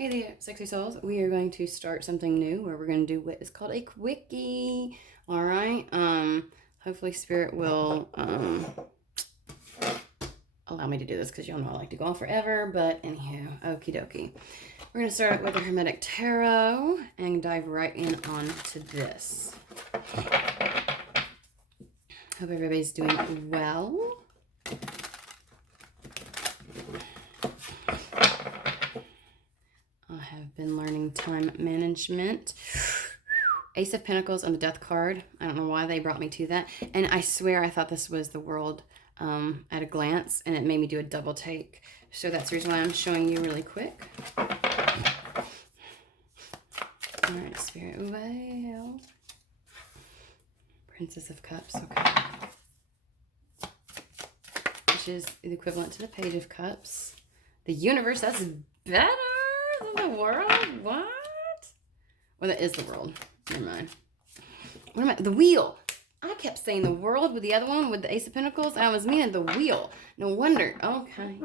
Hey there, sexy souls. We are going to start something new where we're going to do what is called a quickie. All right. Hopefully Spirit will allow me to do this because y'all know I like to go on forever. But anywho, okie dokie. We're going to start with the Hermetic Tarot and dive right in onto this. Hope everybody's doing well. I have been learning time management. Ace of Pentacles and the Death card. I don't know why they brought me to that. And I swear I thought this was the world at a glance, and it made me do a double take. So that's the reason why I'm showing you really quick. All right, Spirit, well. Princess of Cups, okay. Which is the equivalent to the Page of Cups. The Universe, that's better than the world? What? Well, that is the world. Never mind. What am I? The Wheel. I kept saying the world with the other one, with the Ace of Pentacles. I was meaning the Wheel. No wonder. Okay.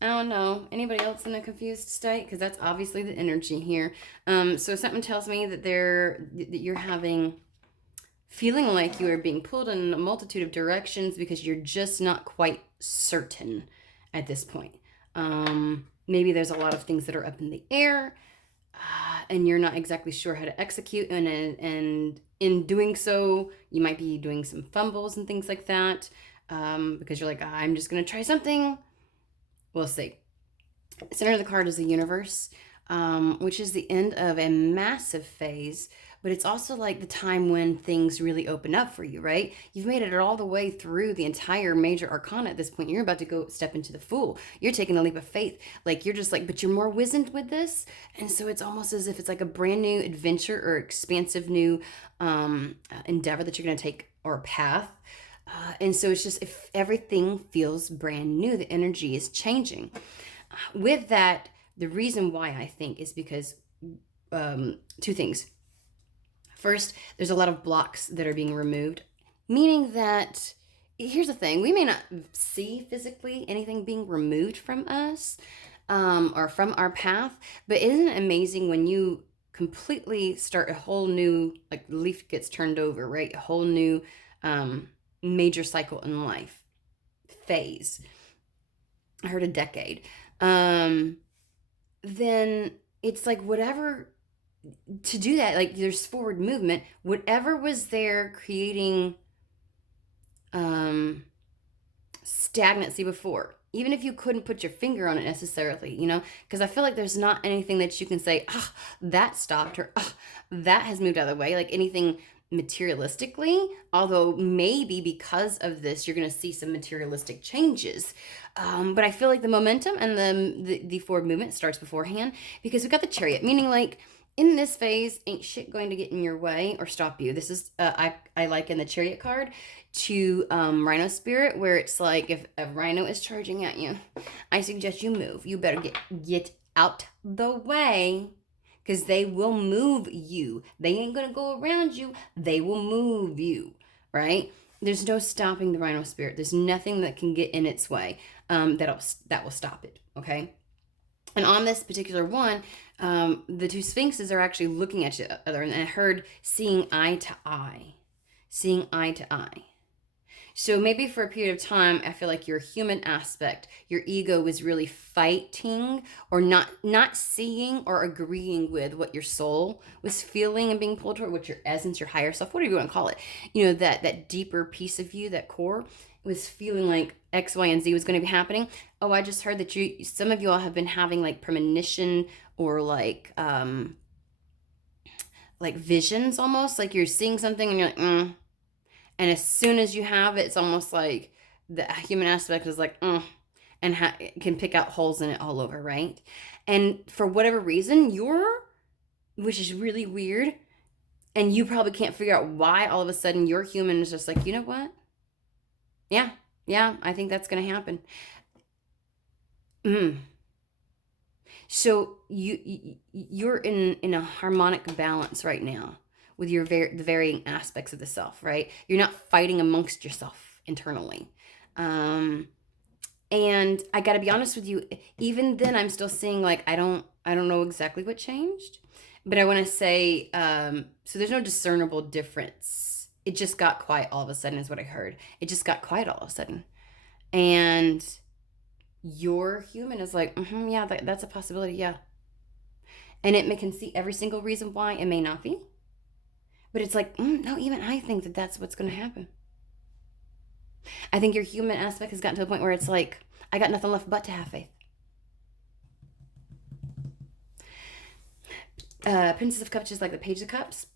I don't know. Anybody else in a confused state? Because that's obviously the energy here. So something tells me that you're feeling like you are being pulled in a multitude of directions because you're just not quite certain at this point. Maybe there's a lot of things that are up in the air. And you're not exactly sure how to execute, and in doing so, you might be doing some fumbles and things like that, because you're like, I'm just going to try something. We'll see. Center of the card is the Universe, which is the end of a massive phase, but it's also like the time when things really open up for you, right? You've made it all the way through the entire major arcana at this point. You're about to go step into the Fool. You're taking a leap of faith. Like, you're just like, but you're more wizened with this. And so it's almost as if it's like a brand new adventure or expansive new endeavor that you're going to take, or path. And so it's just, if everything feels brand new, the energy is changing. With that, the reason why I think is because two things. First, there's a lot of blocks that are being removed, meaning that, here's the thing, we may not see physically anything being removed from us or from our path, but isn't it amazing when you completely start a whole new, like, leaf gets turned over, right? A whole new major cycle in life, phase. I heard a decade. Then it's like, whatever, to do that, like, there's forward movement. Whatever was there creating stagnancy before, even if you couldn't put your finger on it necessarily, because I feel like there's not anything that you can say, that stopped, or that has moved out of the way, like anything materialistically, although maybe because of this you're going to see some materialistic changes, but I feel like the momentum and the forward movement starts beforehand, because we've got the Chariot, meaning like, in this phase, ain't shit going to get in your way or stop you. This is, I liken the Chariot card to Rhino Spirit, where it's like, if a rhino is charging at you, I suggest you move. You better get out the way, because they will move you. They ain't going to go around you. They will move you, right? There's no stopping the Rhino Spirit. There's nothing that can get in its way that will stop it, okay? And on this particular one, the two sphinxes are actually looking at each other, and I heard seeing eye to eye. Seeing eye to eye. So maybe for a period of time, I feel like your human aspect, your ego, was really fighting, or not seeing or agreeing with what your soul was feeling and being pulled toward, what your essence, your higher self, whatever you want to call it, that deeper piece of you, that core, was feeling like X, Y, and Z was going to be happening. Oh, I just heard that some of you all have been having like premonition, or like visions, almost like you're seeing something and you're like, and as soon as you have it, it's almost like the human aspect is like, and can pick out holes in it all over, right? And for whatever reason, which is really weird, and you probably can't figure out why all of a sudden your human is just like, you know what? Yeah, I think that's going to happen. So you're in a harmonic balance right now with the varying aspects of the self, right? You're not fighting amongst yourself internally. And I got to be honest with you, even then I'm still seeing like, I don't I don't know exactly what changed, but I want to say, so there's no discernible difference. It just got quiet all of a sudden, is what I heard. It just got quiet all of a sudden. And your human is like, yeah, that's a possibility, yeah. And it can see every single reason why it may not be. But it's like, no, even I think that that's what's going to happen. I think your human aspect has gotten to a point where it's like, I got nothing left but to have faith. Princess of Cups is like the Page of Cups.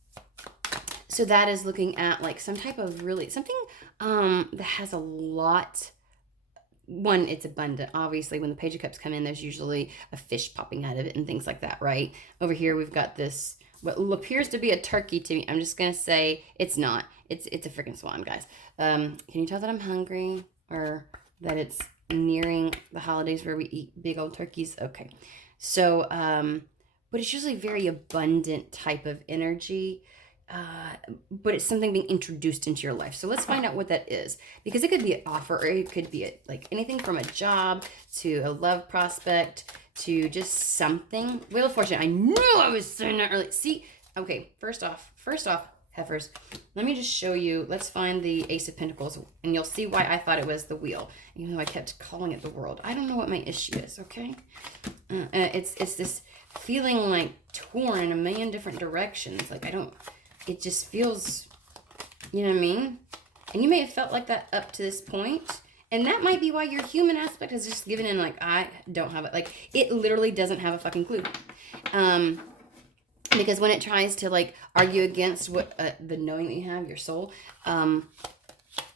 So that is looking at like some type of something that has a lot. One, it's abundant. Obviously, when the Page of Cups come in, there's usually a fish popping out of it and things like that, right? Over here, we've got this, what appears to be a turkey to me. I'm just going to say it's not. It's a freaking swan, guys. Can you tell that I'm hungry or that it's nearing the holidays where we eat big old turkeys? Okay. So, but it's usually very abundant type of energy. But it's something being introduced into your life. So let's find out what that is, because it could be an offer, or it could be like anything from a job to a love prospect to just something. Wheel of Fortune. I knew I was saying that early. See, okay. First off, heifers. Let me just show you. Let's find the Ace of Pentacles, and you'll see why I thought it was the wheel, even though I kept calling it the world. I don't know what my issue is. Okay, it's this feeling like torn in a million different directions. Like it just feels, you know what I mean? And you may have felt like that up to this point. And that might be why your human aspect has just given in like, I don't have it. Like, it literally doesn't have a fucking clue. Because when it tries to like argue against what the knowing that you have, your soul, the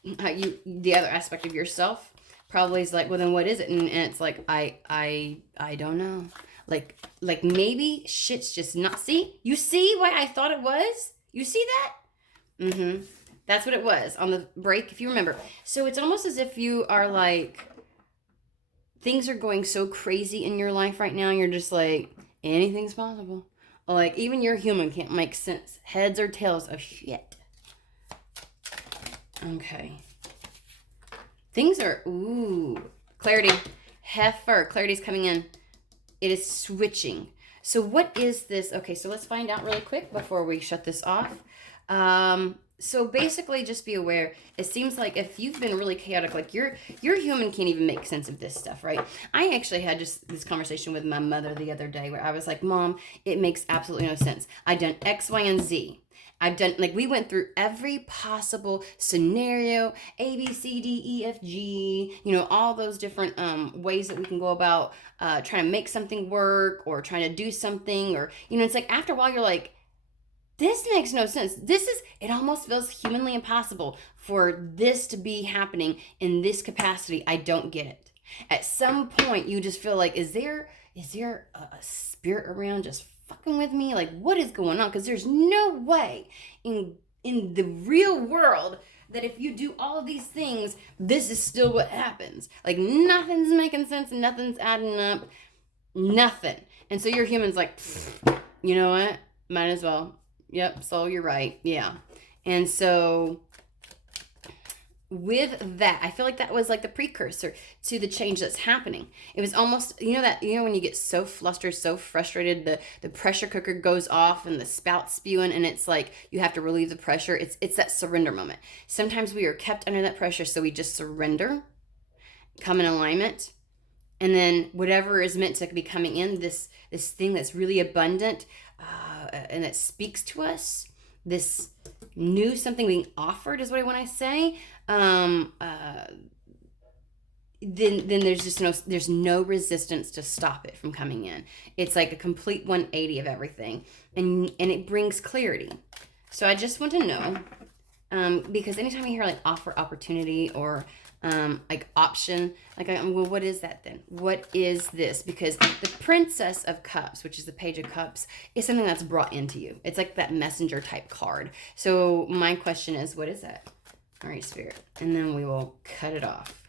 other aspect of yourself probably is like, well, then what is it? And it's like, I don't know. Like maybe shit's just not, you see why I thought it was? You see that? That's what it was on the break, if you remember. So it's almost as if you are like, things are going so crazy in your life right now. You're just like, anything's possible. Like, even your human can't make sense. Heads or tails of shit. Okay. Things are, clarity. Heifer. Clarity's coming in. It is switching. So what is this? Okay, so let's find out really quick before we shut this off. So basically, just be aware. It seems like if you've been really chaotic, like your human can't even make sense of this stuff, right? I actually had just this conversation with my mother the other day where I was like, Mom, it makes absolutely no sense. I've done X, Y, and Z. I've done, like, we went through every possible scenario, A, B, C, D, E, F, G, you know, all those different ways that we can go about trying to make something work or trying to do something, or, you know, it's like after a while you're like, this makes no sense. It almost feels humanly impossible for this to be happening in this capacity. I don't get it. At some point you just feel like, is there a spirit around just fucking with me? Like, what is going on? Because there's no way in the real world that if you do all of these things, this is still what happens. Like, nothing's making sense and nothing's adding up. Nothing. And so your human's like, you know what? Might as well. Yep, soul, you're right. Yeah. And so with that, I feel like that was like the precursor to the change that's happening. It was almost, when you get so flustered, so frustrated, the pressure cooker goes off and the spout's spewing, and it's like you have to relieve the pressure. It's that surrender moment. Sometimes we are kept under that pressure, so we just surrender, come in alignment, and then whatever is meant to be coming in, this thing that's really abundant, and that speaks to us, this new something being offered is what I want to say. Then there's no resistance to stop it from coming in. It's like a complete 180 of everything, and it brings clarity. So I just want to know, because anytime you hear like offer, opportunity, or like option, like, well, what is that then? What is this? Because the Princess of Cups, which is the Page of Cups, is something that's brought into you. It's like that messenger type card. So my question is, what is that? All right, Spirit. And then we will cut it off.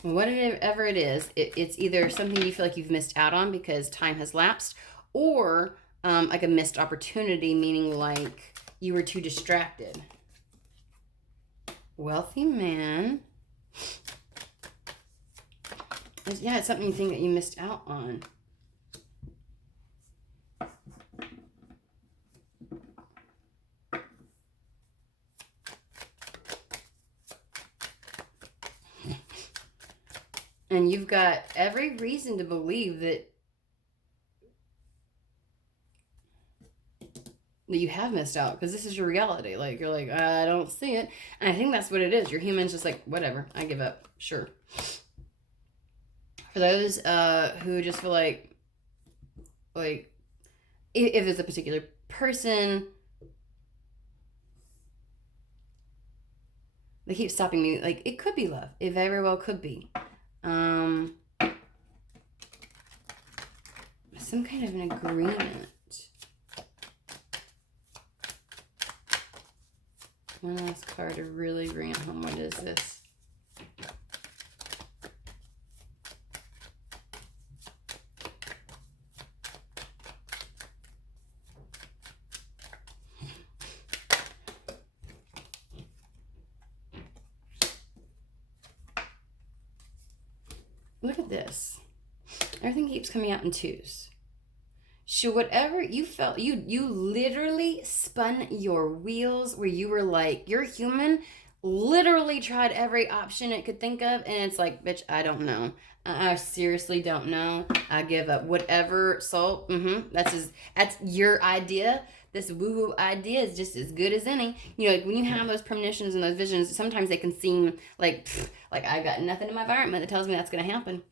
Whatever it is, it's either something you feel like you've missed out on because time has lapsed, or like a missed opportunity, meaning like you were too distracted. wealthy man. Yeah, it's something you think that you missed out on. And you've got every reason to believe that you have missed out, because this is your reality. Like, you're like, I don't see it. And I think that's what it is. Your human's just like, whatever, I give up. Sure. For those who just feel like if it's a particular person, they keep stopping me. Like, it could be love. It very well could be. Some kind of an agreement. One last card to really bring it home. What is this? Look at this. Everything keeps coming out in twos. So whatever you felt, you literally spun your wheels where you were like, your human literally tried every option it could think of, and it's like, bitch, I don't know. I seriously don't know. I give up. Whatever soul, that's your idea. This woo-woo idea is just as good as any. You know, like when you have those premonitions and those visions, sometimes they can seem like I got nothing in my environment that tells me that's going to happen.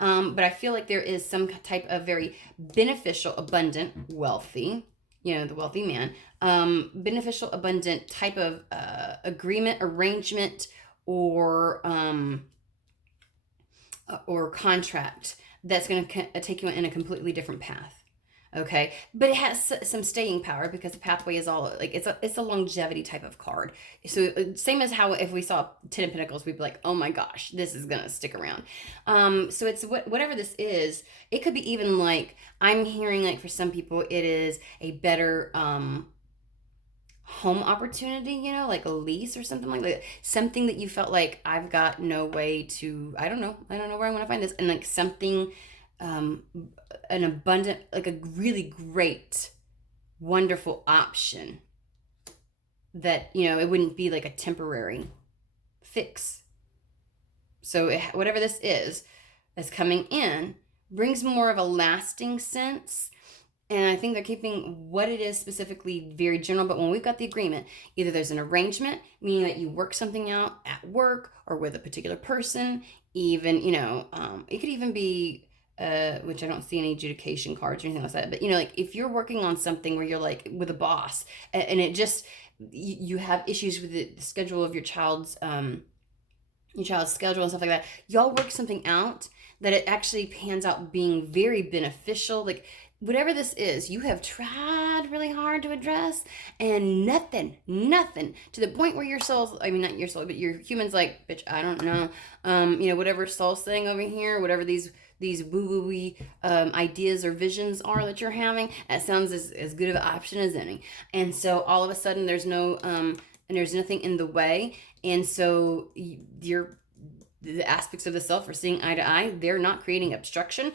But I feel like there is some type of very beneficial, abundant, wealthy, you know, the wealthy man, beneficial, abundant type of agreement, arrangement, or contract that's going to take you in a completely different path. Okay, but it has some staying power because the pathway is all like it's a longevity type of card. So same as how if we saw 10 of Pentacles, we'd be like, oh my gosh, this is gonna stick around. So it's whatever this is. It could be even like I'm hearing like for some people it is a better home opportunity, you know, like a lease or something like that. Something that you felt like I've got no way to. I don't know where I want to find this, and like something. An abundant, like a really great, wonderful option that, you know, it wouldn't be like a temporary fix. So whatever this is that's coming in brings more of a lasting sense. And I think they're keeping what it is specifically very general. But when we've got the agreement, either there's an arrangement, meaning that you work something out at work or with a particular person, even, you know, it could even be which I don't see any adjudication cards or anything like that. But, you know, like if you're working on something where you're like with a boss and it just, you have issues with the schedule of your child's schedule and stuff like that, y'all work something out that it actually pans out being very beneficial. Like whatever this is, you have tried really hard to address, and nothing to the point where your soul's, I mean, not your soul, but your human's like, bitch, I don't know. You know, whatever soul's saying over here, whatever these woo-woo-y ideas or visions are that you're having, that sounds as good of an option as any. And so all of a sudden there's no and there's nothing in the way, and so the aspects of the self are seeing eye to eye. They're not creating obstruction.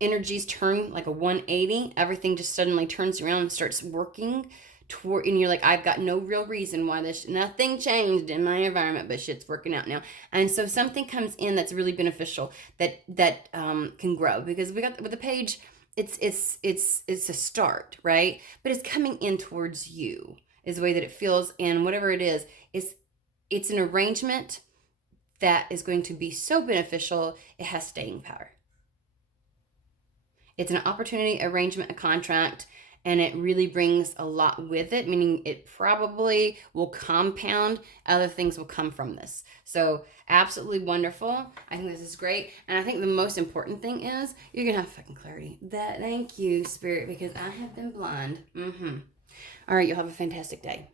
Energies turn like a 180. Everything just suddenly turns around and starts working toward, and you're like, I've got no real reason why nothing changed in my environment, but shit's working out now. And so something comes in that's really beneficial that can grow, because we got with the page, it's a start, right? But it's coming in towards you is the way that it feels, and whatever it is, it's an arrangement that is going to be so beneficial, it has staying power. It's an opportunity, arrangement, a contract, and it really brings a lot with it, meaning it probably will compound. Other things will come from this. So absolutely wonderful. I think this is great. And I think the most important thing is you're going to have fucking clarity. Thank you, Spirit, because I have been blind. All right, you'll have a fantastic day.